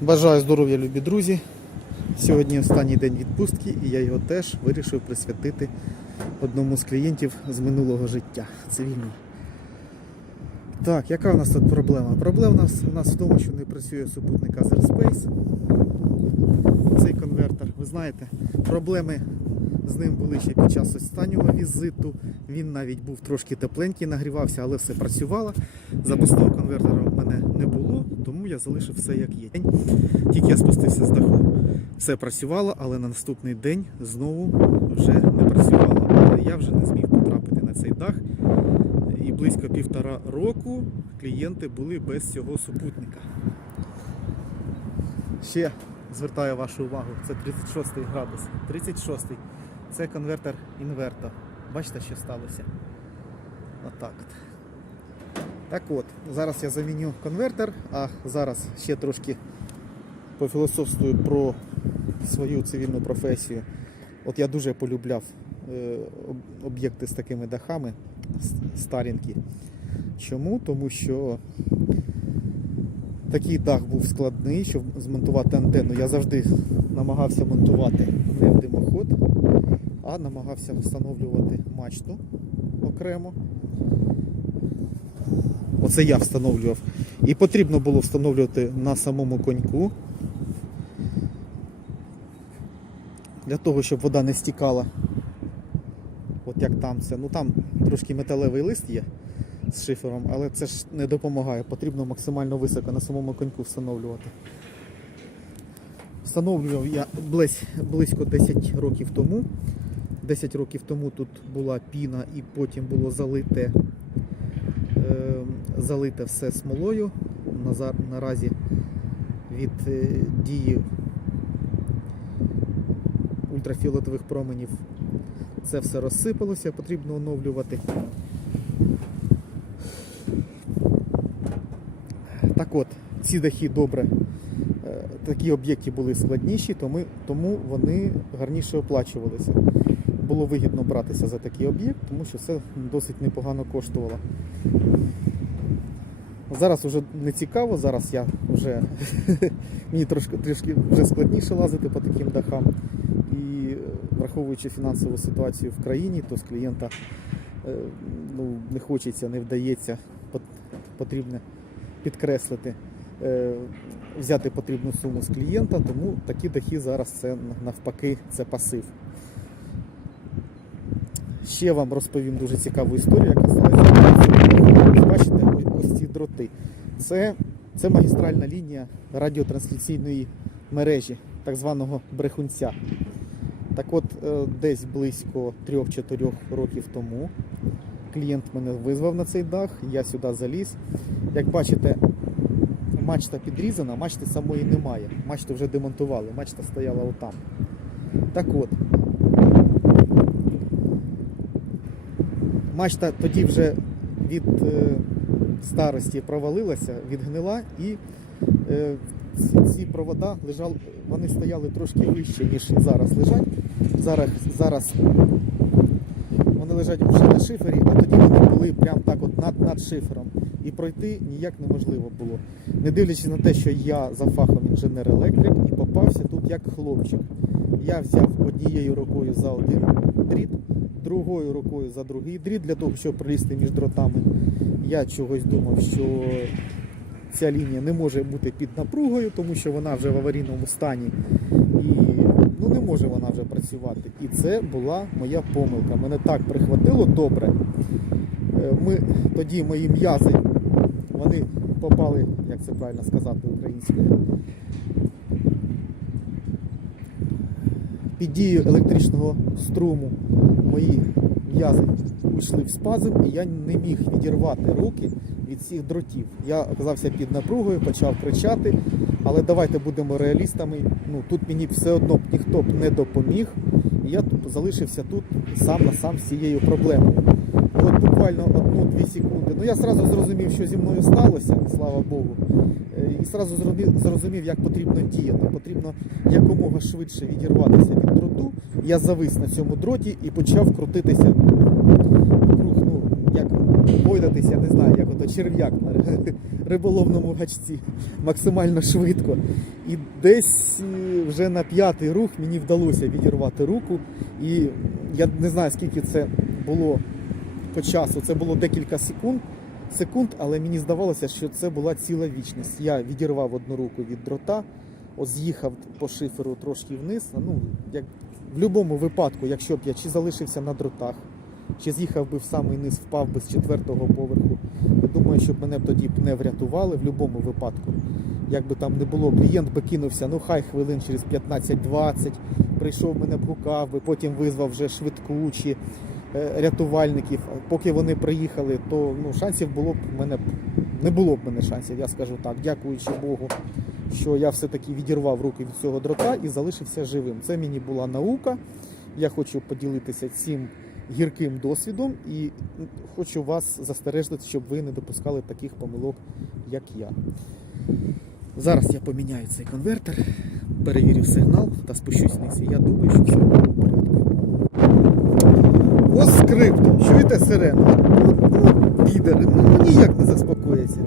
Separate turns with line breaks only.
Бажаю здоров'я, любі друзі. Сьогодні останній день відпустки, і я його теж вирішив присвятити одному з клієнтів з минулого життя цивільній. Так, яка у нас тут проблема? Проблема у нас, у нас в тому, що не працює супутник Azerspace. Цей конвертер, ви знаєте, проблеми з ним були ще під час останнього візиту. Він навіть був трошки тепленький, нагрівався, але все працювало. Запасного конвертера в мене не було, я залишив все як є. Тільки я спустився з даху, все працювало, але на наступний день знову вже не працювало. Але я вже не зміг потрапити на цей дах. І близько півтора року клієнти були без цього супутника. Ще звертаю вашу увагу, це 36 градус. 36 це конвертер інвертор. Бачите, що сталося? Отак от. Так от, зараз я заміню конвертер, а зараз ще трошки пофілософствую про свою цивільну професію. От я дуже полюбляв е, об'єкти з такими дахами старенькі. Чому? Тому що такий дах був складний, щоб змонтувати антенну. Я завжди намагався монтувати не в димоход, а намагався встановлювати мачту окремо. Оце я встановлював. І потрібно було встановлювати на самому коньку. Для того, щоб вода не стікала. От як там це. Ну там трошки металевий лист є з шифером, але це ж не допомагає. Потрібно максимально високо на самому коньку встановлювати. Встановлював я близько 10 років тому. 10 років тому тут була піна і потім було залите, залите все смолою. Наразі від е, дії ультрафіолетових променів це все розсипалося, потрібно оновлювати. Так от, ці дахи добре. е, Такі об'єкти були складніші, тому, тому вони гарніше оплачувалися. Було вигідно братися за такий об'єкт, тому що це досить непогано коштувало. Зараз вже не цікаво, зараз я вже мені трошки трішки вже складніше лазити по таким дахам. І е, враховуючи фінансову ситуацію в країні, то з клієнта е, ну, не хочеться, не вдається, Пот- потрібно підкреслити, е, взяти потрібну суму з клієнта, тому такі дахи зараз це навпаки це пасив. Ще вам розповім дуже цікаву історію, яка сталася. Дроти. Це, це магістральна лінія радіотрансляційної мережі, так званого брехунця. Так от, е, десь близько 3-4 років тому клієнт мене визвав на цей дах, я сюди заліз. Як бачите, мачта підрізана, мачти самої немає. Мачту вже демонтували, мачта стояла отам. Так от. Мачта тоді вже від е, старості провалилася, відгнила і е, ці, провода лежали, вони стояли трошки вище, ніж зараз лежать. Зараз, зараз вони лежать вже на шифері, а тоді вони були прям так от над, над шифером. І пройти ніяк неможливо було. Не дивлячись на те, що я за фахом інженер-електрик і попався тут як хлопчик. Я взяв однією рукою за один дріт, другою рукою за другий дріт для того, щоб пролізти між дротами. Я чогось думав, що ця лінія не може бути під напругою, тому що вона вже в аварійному стані. І ну, не може вона вже працювати. І це була моя помилка. Мене так прихватило добре. Е, Ми тоді мої м'язи попали, як це правильно сказати українською, під дією електричного струму мої м'язи йшли в спазм, і я не міг відірвати руки від цих дротів. Я оказався під напругою, почав кричати, але давайте будемо реалістами. Ну тут мені все одно ніхто б не допоміг. І я тут залишився тут сам на сам з цією проблемою. Буквально одну-дві секунди. Ну я зразу зрозумів, що зі мною сталося, слава Богу. Е, І зрозумів, зрозумів, як потрібно діяти. Потрібно якомога швидше відірватися від дроту. Я завис на цьому дроті і почав крутитися вокруг, ну, як бойдатися, не знаю, як ото черв'як на риболовному гачці, максимально швидко. І десь е, вже на п'ятий рух мені вдалося відірвати руку. І я не знаю, скільки це було по часу. Це було декілька секунд, секунд, але мені здавалося, що це була ціла вічність. Я відірвав одну руку від дрота, от з'їхав по шиферу трошки вниз. Ну, як в будь-якому випадку, якщо б я чи залишився на дротах, чи з'їхав би в самий низ, впав би з четвертого поверху. Я думаю, що б мене б тоді б не врятували в будь-якому випадку. Як би там не було, клієнт би кинувся, ну хай хвилин через 15-20, прийшов мене б гукав би, потім визвав вже швидку чи рятувальників. Поки вони приїхали, то ну, шансів було б мене не було б мене шансів, я скажу так, дякуючи Богу, що я все-таки відірвав руки від цього дрота і залишився живим. Це мені була наука. Я хочу поділитися цим гірким досвідом і хочу вас застережити, щоб ви не допускали таких помилок, як я. Зараз я поміняю цей конвертер, перевірю сигнал та спущусь вниз. Я думаю, що все кривду. Чуєте сирена? Підери, ну ніяк не заспокоїться.